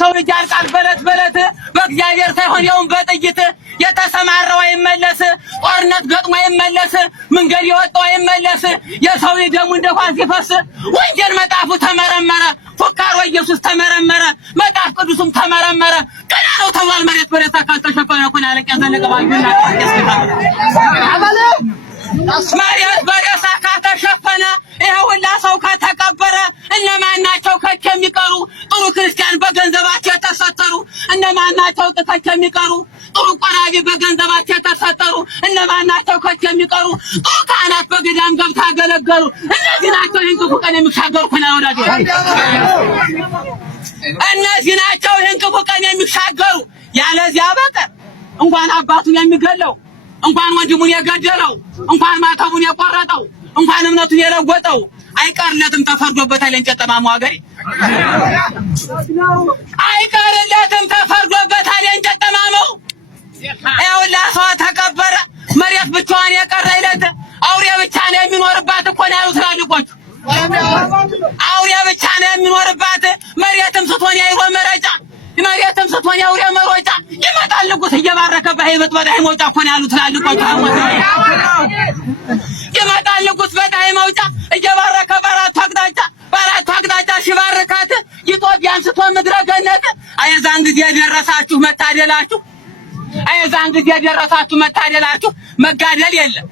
የሰው ልጅ ያልቃል በለት በእግዚአብሔር ሳይሆን ያውን በጥይት የተሰማራው አይመለስ ጦርነት ገጥሞ አይመለስ መንገድ የወጣው አይመለስ የሰው ልጅ ደሙ እንደ ኳስ ሲፈስ ወንጌል መጣፉ ተመረመረ ፎካሮ ኢየሱስ ተመረመረ መጣፍ ቅዱስም ተመረመረ ገና ነው ተባል መሬት በሬታ ካልተሸፈነ ኩን አለቀ ዘለቀባልና መሬት በሬታ ካልተሸፈነ ይሄውላ ሰው ከተቀበረ እነማን ናቸው ከች የሚቀሩ ጥሩ ክርስቲያን በገንዘባቸው ተሰተሩ እነማን ናቸው ከች የሚቀሩ ጥሩ ቆራቢ በገንዘባቸው ተሰተሩ እነማን ናቸው ከች የሚቀሩ ጥሩ ካህናት በገዳም ገብታ ያገለገሉ እነዚህ ናቸው ይህን ክፉ ቀን የሚሻገሩ ኩና ወዳጆ እነዚህ ናቸው ይህን ክፉ ቀን የሚሻገሩ ያለዚያ በቀር እንኳን አባቱን የሚገለው እንኳን ወንድሙን የገደለው እንኳን ማተቡን የቆረጠው እንኳን እምነቱን የለወጠው አይቀርለትም ተፈርዶበታል እንጨጠማሙ ሀገሬ አይቀርለትም ተፈርዶበታል እንጨጠማሙ ያውላ ሰው ተቀበረ መሬት ብቻዋን የቀረ ይለት አውሬ ብቻ ነው የሚኖርባት እኮ ነው ያሉት ትላልቆቹ አውሬ ብቻ ነው የሚኖርባት መሬትም ስትሆን ያይሮ መረጫ መሬትም ስትሆን ያውሬ መሮጫ ይመጣል ንጉስ እየባረከ በህይወት በዳይ መውጫ እኮ ነው ያሉት ትላልቆቹ ይመጣል ንጉስ በዳይ መውጫ እየባረከ በአራቱ አቅጣጫ ሲባርካት ኢትዮጵያን ስትሆን ምድረ ገነት አየዛን ጊዜ ደረሳችሁ መታደላችሁ አየዛን ጊዜ ደረሳችሁ መታደላችሁ መጋደል የለም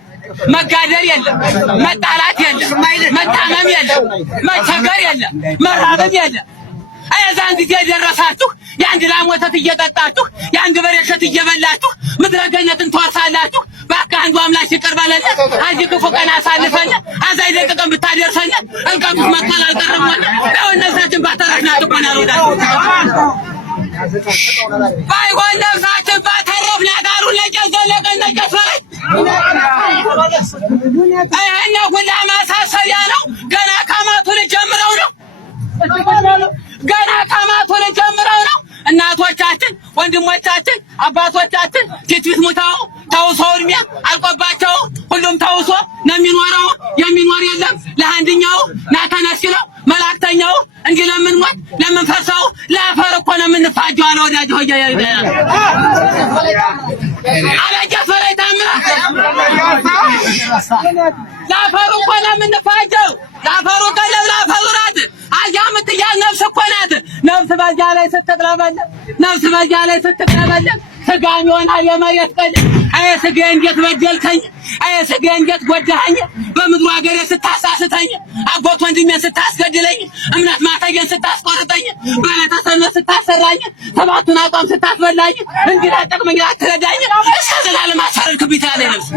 መጣላት የለም መታመም የለም መቸገር የለም መራብም የለም አየዛን ጊዜ ደረሳችሁ የአንድ ላም ወተት እየጠጣችሁ የአንድ በሬ እሸት እየበላችሁ ምድረ ገነትን ትወርሳላችሁ በአንዱ አምላክ ይቅር በለን አንቺ ክፉ ቀን አሳልፈን አዛይ ደቂቃን ብታደርሰን እንቀምስ መጣል አልቀረምና ነው ነፍሳችን ባተራሽ ናት እኮ ነው ባይሆን ነፍሳችን ባተረፍ ናት ለጨዘለቀን ነጨፈረች አይሄን ሁላ ማሳሰቢያ ነው ገና ከማቱ ልጀምረው ነው እናቶቻችን ወንድሞቻችን አባቶቻችን ፊት ሙታው ተውሰው እድሜ አልቆባቸው ሁሉም ተውሶ ነው የሚኖረው የሚኖር የለም ለአንድኛው ናተነስለው መላእክተኛው እንጂ ለምን ሞት ለምን ፈርሰው ለአፈር እኮ ነው የምንፋጀው አለ ወዳጅ ሆየ አለጀ ፈረይታማ ለአፈር እኮ ነው የምንፋጀው ለአፈሩ ቀለብ ለአፈሩ ናት አያምት ያ ነፍስ እኮ ናት ነፍስ በዚያ ላይ ስትቀበል ስጋም ይሆናል የመሬት ቀል አይ ስጋ እንዴት በደልከኝ አይ ስጋ እንዴት ጎዳኸኝ በምድሩ ሀገሬ ስታሳስተኝ አጎት ወንድሜ ስታስገድለኝ እምነት ማተገን ስታስቆርጠኝ በለተሰነ ስታሰራኝ ሰባቱን አቋም ስታስበላኝ እንግዳ ጠቅመኝ አትረዳኝ እስከ ዘላለም አሳረርክብኝ ታለኝ ነፍስ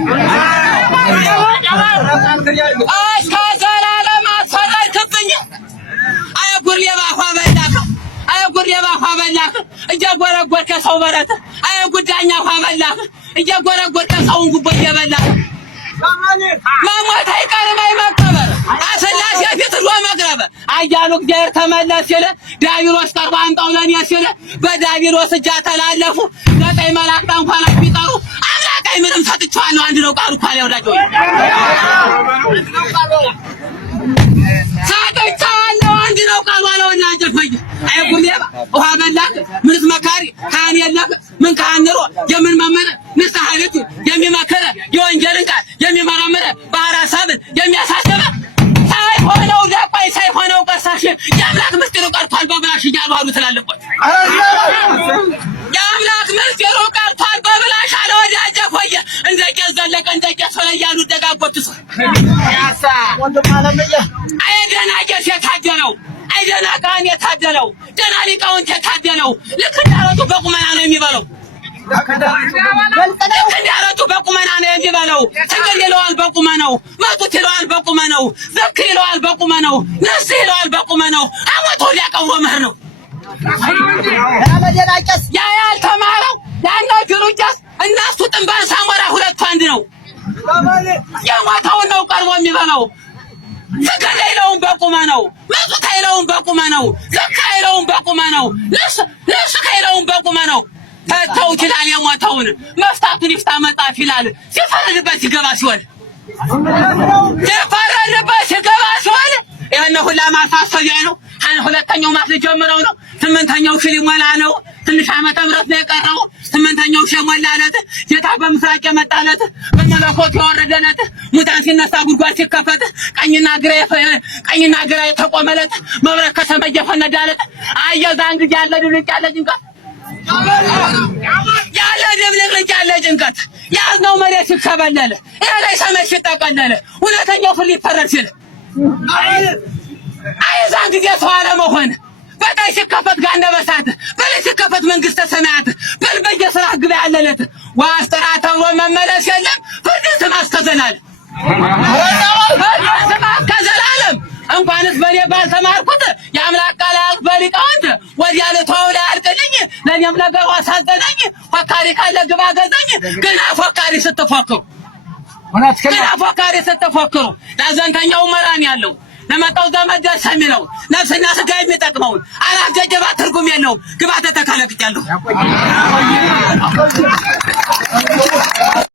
እስከ ዘላለም አሳረርክብኝ አይ ጉር የባፋ በላክ እየጎረጎርከ ሰው በረት አይ ጉዳኛ በላክ እየጎረጎርከ ሰውን ጉቦ እየበላክ መሞት አይቀርም አይመቀበር አስላሴ ፊት ሎ መቅረብ አያሉ እግዚአብሔር ተመለስ ሲል ዳቢሎስ ቀርቦ አምጣው ለኔ ሲል በዳቢሎስ እጅ ተላለፉ ዘጠኝ መላእክት እንኳን ቢጠሩ አምላክ ምንም ሰጥቻለሁ አንድ ነው ቃሉ ካለ ወዳጆ ሰጥቻለሁ አንድ ነው ቃሉ አለውና ጀፈኝ አይጉልባ ውሃ በላክ ምንስ መካሪ ካህን የለክ ምን ካህን ኑሮ የምን መመረ ንስሐ ቤቱ የሚመከረ የወንጌልን ቃል የሚመረምረ ባህር ሐሳብን የሚያሳስበ ሳይሆነው ለቆይ ሳይሆነው ቀርሳሽ የአምላክ ምስጢሩ ቀርቷል በብላሽ እያሉ አሉ ትላልቆች የአምላክ ምስጢሩ ቀርቷል በብላሽ አለ ወዳጄ ሆየ እንደቄስ ዘለቀ እንደቄስ ፈለ ያሉ ደጋጎት ሰው ያሳ አይደና ቄስ የታደለው አይደና ካህን የታደለው ደና ሊቃውንት የታደለው ልክ እንዳረቱ በቁመና ነው የሚበለው እንዳረቱ በቁመና ነው የሚበለው ትግል ይለዋል በቁመናው መጡት ይለዋል በቁመናው ዘክር ይለዋል በቁመናው ነስ ይለዋል በቁመናው አመቶ ሊያቀው መህር ነው ያ ያልተማረው ያለው ግሩጃስ እናሱ ጥንባን ሳሞራ ሁለቱ አንድ ነው የሞተውን ነው ቀርቦ የሚበለው ፍቅር ይለውን በቁመናው መጡት ይለውን በቁመናው ዘክር ይለውን በቁመናው ነስ ይለውን በቁመናው ተው ይላል የሞተውን መፍታቱን ይፍታ መጣፍ ይላል ሲፈረድበት ይገባ ሲወል ሲገባ ሲወል ያን ሁላ ማሳሰቢያ ነው ሁለተኛው ማት ጀምረው ነው 8ኛው ሺህ ሊሞላ ነው ትንሽ ዓመተ ምህረት ነው የቀረው 8ኛው ሺህ ሞላለት ጌታ በምስራቅ የመጣለት በመለኮት የወረደለት ሙታን ሲነሳ ጉድጓድ ሲከፈት ቀኝና ግራ የተቆመለት መብረቅ ከሰማይ የፈነዳለት አየዛን ጊዜ ያለ ድብልቅ ያለ ጭንቀት ያለ ጭንቀት ያዝነው መሬት ሲከበለለ ይሄ ላይ ሰማይ ሲጠቀለለ ሁለተኛው ፍል ይፈረድ ሲል አይዛን ጊዜ ሰው አለመሆን በታይ ሲከፈት ገሃነመ እሳት በላይ ሲከፈት መንግስተ ሰማያት በልበየስራ ግባ ያለለት ዋስጠራ ተብሎ መመለስ የለም ፍርድን ማስተዘናል ከዘላለም እንኳንስ በኔ ባልተማርኩት የአምላክ ቃል በሊቃውንት ወዲያ ለተወላ ያልቀልኝ ለኔም ነገር አሳዘነኝ ፈካሪ ካለ ግባ ገዘኝ ገና ፈካሪ ስትፎክሩ ዳዘንተኛው መራን ያለው ለመጣው ዘመድ ሰሚነው ነፍስና ስጋ የሚጠቅመው አላገጀባ ትርጉም የለው ግባ ተተካለቅያለሁ